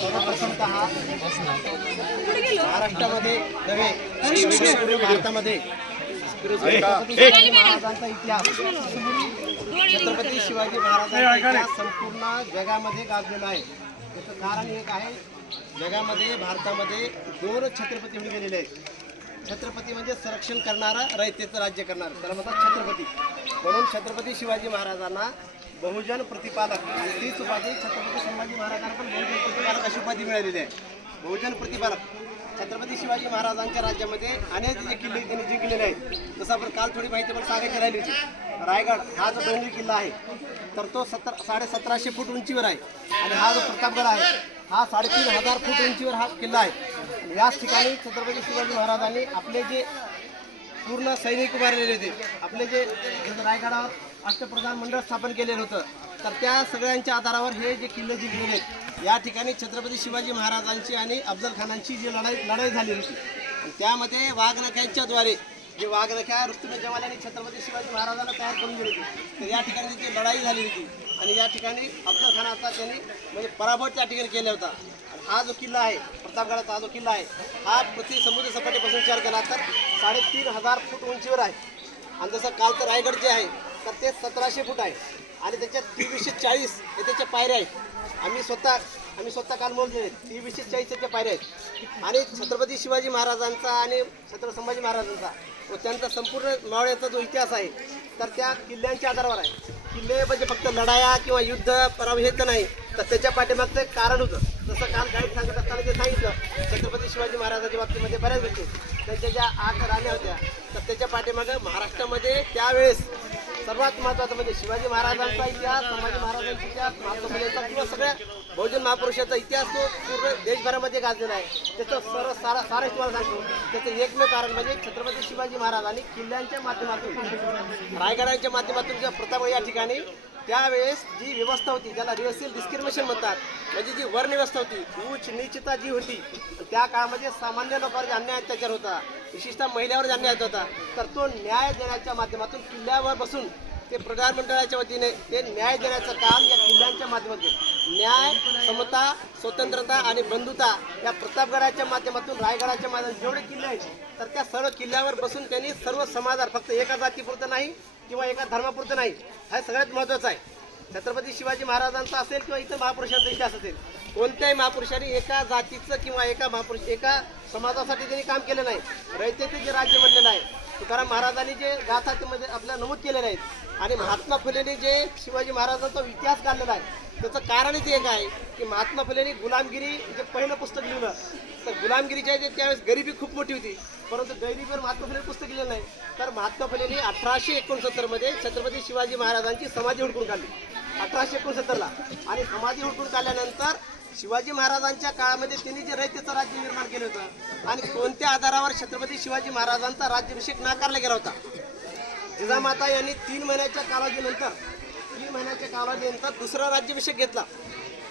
सर्वप्रथमतः महाराष्ट्रामध्ये नव्हे भारतामध्ये. छत्रपती शिवाजी महाराजांचा इतिहास. छत्रपती शिवाजी महाराजांचा इतिहास संपूर्ण जगामध्ये गाजलेला आहे. त्याचं कारण एक आहे जगामध्ये भारतामध्ये दोन छत्रपती होऊन गेलेले आहेत. छत्रपती म्हणजे संरक्षण करणारा रयतेचं राज्य करणार. त्याला म्हणतात छत्रपती. म्हणून छत्रपती शिवाजी महाराजांना बहुजन प्रतिपादक आणि तीच उपाधी छत्रपती संभाजी महाराजांना पण बहुजन प्रतिपादक अशी उपाधी मिळालेली आहे. बहुजन प्रतिपादक छत्रपती शिवाजी महाराजांच्या राज्यामध्ये अनेक जे किल्ले त्यांनी जिंकलेले आहेत. जसं आपण काल थोडी माहिती पण सांगायची राहिली होती रायगड हा जो डोंगरी किल्ला आहे तर तो सतरा साडे सतराशे फूट उंचीवर आहे. आणि हा जो प्रतापगड आहे हा साडेतीन हजार फूट उंचीवर हा किल्ला आहे. याच ठिकाणी छत्रपती शिवाजी महाराजांनी आपले जे पूर्ण सैनिक उभारलेले होते आपले जे रायगडावर अष्टप्रधान मंडळ स्थापन केलेलं होतं. तर त्या सगळ्यांच्या आधारावर हे जे किल्ले जिंकलेले आहेत या ठिकाणी छत्रपती शिवाजी महाराजांची आणि अफजल खानांची जी लढाई लढाई झाली होती. आणि त्यामध्ये वाघनख्यांच्याद्वारे जे वाघनख्या रुस्तुम जमाल आणि छत्रपती शिवाजी महाराजांना तयार करून दिली होती. तर या ठिकाणी जी लढाई झाली होती. आणि या ठिकाणी अफजल खानाचा त्यांनी म्हणजे पराभव त्या ठिकाणी केला होता. हा जो किल्ला आहे प्रतापगडाचा हा जो किल्ला आहे हा पृथ्वी समुद्र सपाटीपासून विचार केला तर साडेतीन हजार फूट उंचीवर आहे. आणि जसं कालचं रायगड जे आहे तर ते सतराशे फूट आहे. आणि त्याच्यात तेवीसशे चाळीस हे त्याच्या पायऱ्या आहेत. आम्ही स्वतः आम्ही स्वतः काल मोजले तेवीसशे चाळीस त्याच्या पायऱ्या आहेत. आणि छत्रपती शिवाजी महाराजांचा आणि छत्रपती संभाजी महाराजांचा व त्यांचा संपूर्ण मावळ्याचा जो इतिहास आहे तर त्या किल्ल्यांच्या आधारावर आहे. किल्ले म्हणजे फक्त लढाया किंवा युद्ध पराव हे तर नाही तर त्याच्या पाठीमागचं एक कारण होतं. जसं काल गाईड सांगत असताना जे सांगितलं छत्रपती शिवाजी महाराजांच्या बाबतीमध्ये बऱ्याच गोष्टी. त्यांच्या ज्या आठ राण्या होत्या तर त्याच्या पाठीमागं महाराष्ट्रामध्ये त्यावेळेस सर्वात महत्त्वाचं म्हणजे शिवाजी महाराजांचा इतिहास संभाजी महाराजांचा इतिहास महात्मा किंवा सगळ्या बहुजन महापुरुषाचा इतिहास तो पूर्ण देशभरामध्ये गाजलेला आहे. त्याचं सर्व सारा सारं तुम्हाला सांगतो. त्याचं एकमेव कारण म्हणजे छत्रपती शिवाजी महाराज आणि किल्ल्यांच्या माध्यमातून रायगडांच्या माध्यमातून किंवा प्रताप या ठिकाणी त्यावेळेस जी व्यवस्था होती ज्याला रिहर्सल डिस्क्रिमिनेशन म्हणतात म्हणजे जी वर्ण व्यवस्था होती उच्च नीचता जी होती त्या काळामध्ये सामान्य लोकांवर अन्याय अत्याचार होता विशेषतः महिलावर अन्याय होता तर तो न्याय देण्याच्या माध्यमातून किल्ल्यावर बसून ते प्रधानमंडळाच्या वतीने ते न्याय देण्याचं काम या किल्ल्यांच्या माध्यमातून न्याय समता स्वतंत्रता आणि बंधुता या प्रतापगडाच्या माध्यमातून रायगडाच्या माध्यमातून जेवढे किल्ले आहेत तर त्या सर्व किल्ल्यावर बसून त्यांनी सर्व समाजात फक्त एका जातीपुरतं नाही किंवा एका धर्मापुरतं नाही हा सगळ्यात महत्त्वाचं आहे. छत्रपती शिवाजी महाराजांचा असेल किंवा इतर महापुरुषांचा इतिहास असेल कोणत्याही महापुरुषांनी एका जातीचं किंवा एका महापुरुष एका समाजासाठी त्यांनी काम केलं नाही. रयतेचे जे राज्य म्हणलेलं आहे तुकाराम महाराजांनी जे गाथा ते मध्ये आपल्या नमूद केलेले आहेत आणि महात्मा फुलेंनी जे शिवाजी महाराजांचा इतिहास काढलेला आहे त्याचं कारणच एक आहे की महात्मा फुलेंनी गुलामगिरी जे पहिलं पुस्तक लिहिलं तर गुलामगिरीच्या जे त्यावेळेस गरिबी खूप मोठी होती परंतु गरिबीवर महात्मा फुले पुस्तक लिहिलं नाही. तर महात्मा फुलेंनी अठराशे एकोणसत्तरमध्ये छत्रपती शिवाजी महाराजांची समाधी हुडकून काढली. अठराशे एकोणसत्तरला आणि समाधी हुडकून काढल्यानंतर शिवाजी महाराजांच्या काळामध्ये त्यांनी जे रयतेचं राज्य निर्माण केलं होतं आणि कोणत्या आधारावर छत्रपती शिवाजी महाराजांचा राज्याभिषेक नाकारला गेला होता? जिजामाता यांनी तीन महिन्याच्या कालावधीनंतर तीन महिन्याच्या कालावधीनंतर दुसरा राज्याभिषेक घेतला.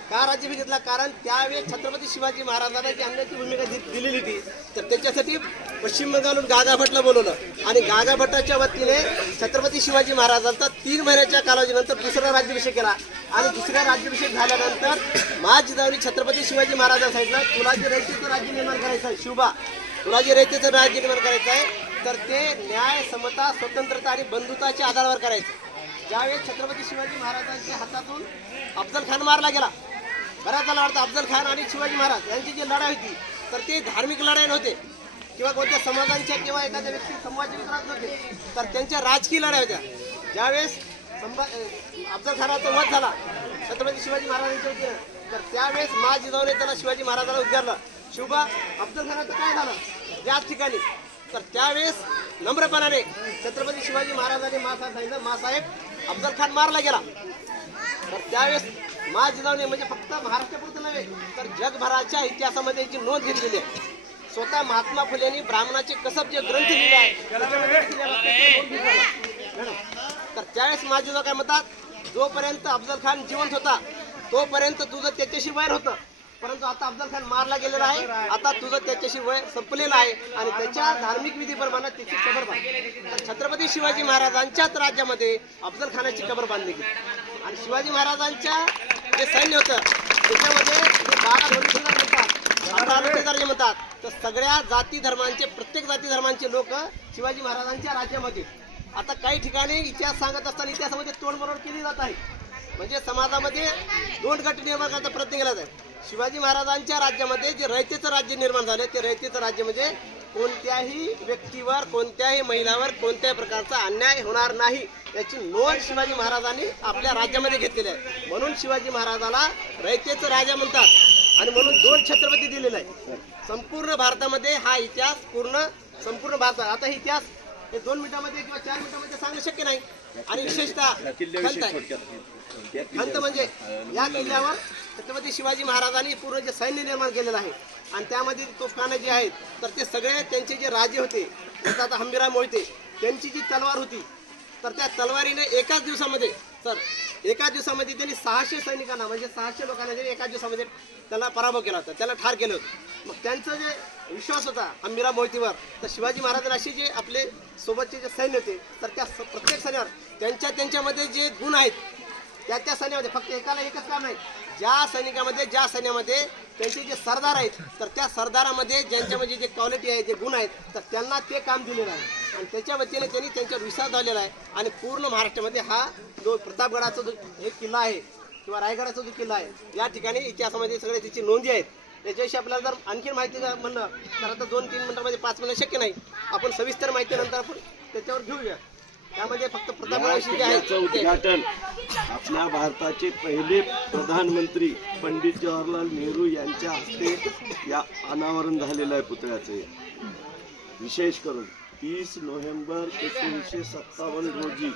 का राज्याभिषेक घेतला? कारण त्यावेळेस छत्रपती शिवाजी महाराजांना जी अन्याची भूमिका दिलेली होती. तर त्याच्यासाठी पश्चिम बंगालहून गागा भटला बोलवलं. आणि गागा भट्टाच्या वतीने छत्रपती शिवाजी महाराजांचा तीन महिन्याच्या कालावधीनंतर दुसरा राज्याभिषेक केला. आणि दुसरा राज्याभिषेक झाल्यानंतर माझ जिजाऊनी छत्रपती शिवाजी महाराजांना सांगितलं तुला जे रयतेचं राज्य निर्माण करायचं आहे. शिवबा तुला जे रयतेचं राज्य निर्माण करायचं आहे. तर ते न्याय समता स्वतंत्रता आणि बंधुताच्या आधारावर करायचं. ज्यावेळेस छत्रपती शिवाजी महाराजांच्या हातातून अफजल खान मारला गेला बऱ्याच जणांना वाटतं अफजल खान आणि शिवाजी महाराज यांची जी लढाई होती तर ते धार्मिक लढाई नव्हते. किंवा कोणत्या समाजांच्या किंवा एखाद्या व्यक्ती समूहाच्या विरोधात नव्हते तर त्यांच्या राजकीय लढाई होत्या. ज्यावेळेस संभा अफजल खानाचा वध झाला छत्रपती शिवाजी महाराजांच्या वतीनं तर त्यावेळेस मा जिजाऊने त्याला शिवाजी महाराजाला उद्गारलं. शिवबा अफजल खानाचं काय झालं? याच ठिकाणी. तर त्यावेळेस नम्रपणाने छत्रपती शिवाजी महाराजांनी मासाहेब सांगितलं मासाहेब अफजल खान मारला गेला. तर त्यावेळेस मा जिजाऊने म्हणजे फक्त महाराष्ट्रापुरतं नव्हे तर जगभराच्या इतिहासामध्ये याची नोंद घेतलेली आहे. स्वतः महात्मा फुलेंनी ब्राह्मणाचे कसब जे ग्रंथ लिहिले आहे. तर त्यावेळेस माझे जो काय म्हणतात? जोपर्यंत अफजल खान जिवंत होता तोपर्यंत तुझं त्याच्याशी बाहेर होतं. परंतु आता अफजल खान मारला गेलेला आहे. आता तुझं त्याच्याशी वय संपलेलं आहे आणि त्याच्या धार्मिक विधीप्रमाणे त्याची कबर बांधली छत्रपती शिवाजी महाराजांच्याच राज्यामध्ये अफजल खानाची कबर बांधली गेली. आणि शिवाजी महाराजांच्या जे सैन्य होतं त्याच्यामध्ये जे बारा घोडे जे म्हणतात तर सगळ्या जाती धर्मांचे प्रत्येक जाती धर्मांचे लोक शिवाजी महाराजांच्या राज्यामध्ये. आता काही ठिकाणी इतिहास सांगत असताना इतिहासामध्ये तोडमरोड केली जात आहे. म्हणजे समाजामध्ये दोन गट निर्माण करण्याचा प्रयत्न केला जात शिवाजी महाराजांच्या राज्यामध्ये जे रयतेचं राज्य निर्माण झालं ते रयतेचं राज्य म्हणजे कोणत्याही व्यक्तीवर कोणत्याही महिलावर कोणत्याही प्रकारचा अन्याय होणार नाही याची नोंद शिवाजी महाराजांनी आपल्या राज्यामध्ये घेतलेली आहे. म्हणून शिवाजी महाराजाला रयतेचं राजा म्हणतात आणि म्हणून दोन छत्रपती दिलेले आहे संपूर्ण भारतामध्ये हा इतिहास पूर्ण संपूर्ण भारतात. आता इतिहास हे दोन मिनिटामध्ये किंवा चार मिनिटामध्ये सांगणं शक्य नाही. आणि विशेषतः खंत खंत म्हणजे या किल्ल्यावर छत्रपती शिवाजी महाराजांनी पूर्ण जे सैन्य निर्माण केलेलं आहे आणि त्यामध्ये तोफखाने जे आहेत तर ते सगळे त्यांचे जे राजे होते जसं आता हंबीराम मोहिते त्यांची जी तलवार होती तर त्या तलवारीने एकाच दिवसामध्ये तर एका दिवसामध्ये त्यांनी सहाशे सैनिकांना म्हणजे सहाशे लोकांना त्यांनी एकाच दिवसामध्ये त्याला पराभव केला होता त्याला ठार केलं होतं. मग त्यांचं जे विश्वास होता हंबीराव मोहितीवर तर शिवाजी महाराजांना असे जे आपले सोबतचे जे सैन्य होते तर त्या प्रत्येक सैन्यावर त्यांच्या त्यांच्यामध्ये जे गुण आहेत त्या त्या सैन्यामध्ये फक्त एकाला एकच काम नाही ज्या सैनिकामध्ये ज्या सैन्यामध्ये त्यांचे जे सरदार आहेत तर त्या सरदारामध्ये ज्यांच्यामध्ये जे क्वालिटी आहे जे गुण आहेत तर त्यांना ते काम दिलेलं आहे. आणि त्याच्या वतीने त्यांनी त्यांच्यावर विश्वास झालेला आहे. आणि पूर्ण महाराष्ट्रामध्ये हा जो प्रतापगडाचा जो एक किल्ला आहे किंवा रायगडाचा जो किल्ला आहे या ठिकाणी इतिहासामध्ये सगळे त्याची नोंदी आहेत. त्याच्याविषयी आपल्याला जर आणखी माहिती जर म्हणलं तर आता दोन तीन मिनटामध्ये पाच मिनिटं शक्य नाही. आपण सविस्तर माहितीनंतर आपण त्याच्यावर घेऊया. त्यामध्ये फक्त याचं उद्घाटन आपल्या भारताचे पहिले प्रधानमंत्री पंडित जवाहरलाल नेहरू यांच्या हस्ते या अनावरण झालेलं आहे पुतळ्याचे. विशेष करून तीस नोव्हेंबर एकोणीसशे सत्तावन्न रोजी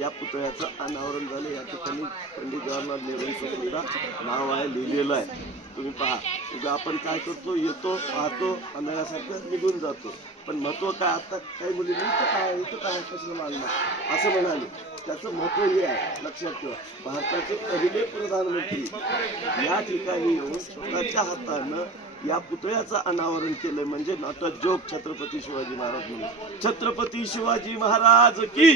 या पुतळ्याचं अनावरण झालं. या ठिकाणी पंडित जवाहरलाल नेहरूंचं सुद्धा नाव आहे लिहिलेलं आहे. तुम्ही पहा उद्या आपण काय करतो येतो पाहतो अंधारासारखं निघून जातो. पण महत्त्व काय? आता काही मुली इथं काय इथं काय कशाला मागणार असं म्हणाले. त्याचं महत्त्व हे आहे लक्षात ठेवा. भारताचे पहिले प्रधानमंत्री या ठिकाणी येऊन स्वतःच्या हातानं या पुतळ्याचं अनावरण केलंय. म्हणजे not a joke Chhatrapati Shivaji Maharaj म्हणून. छत्रपती शिवाजी महाराज की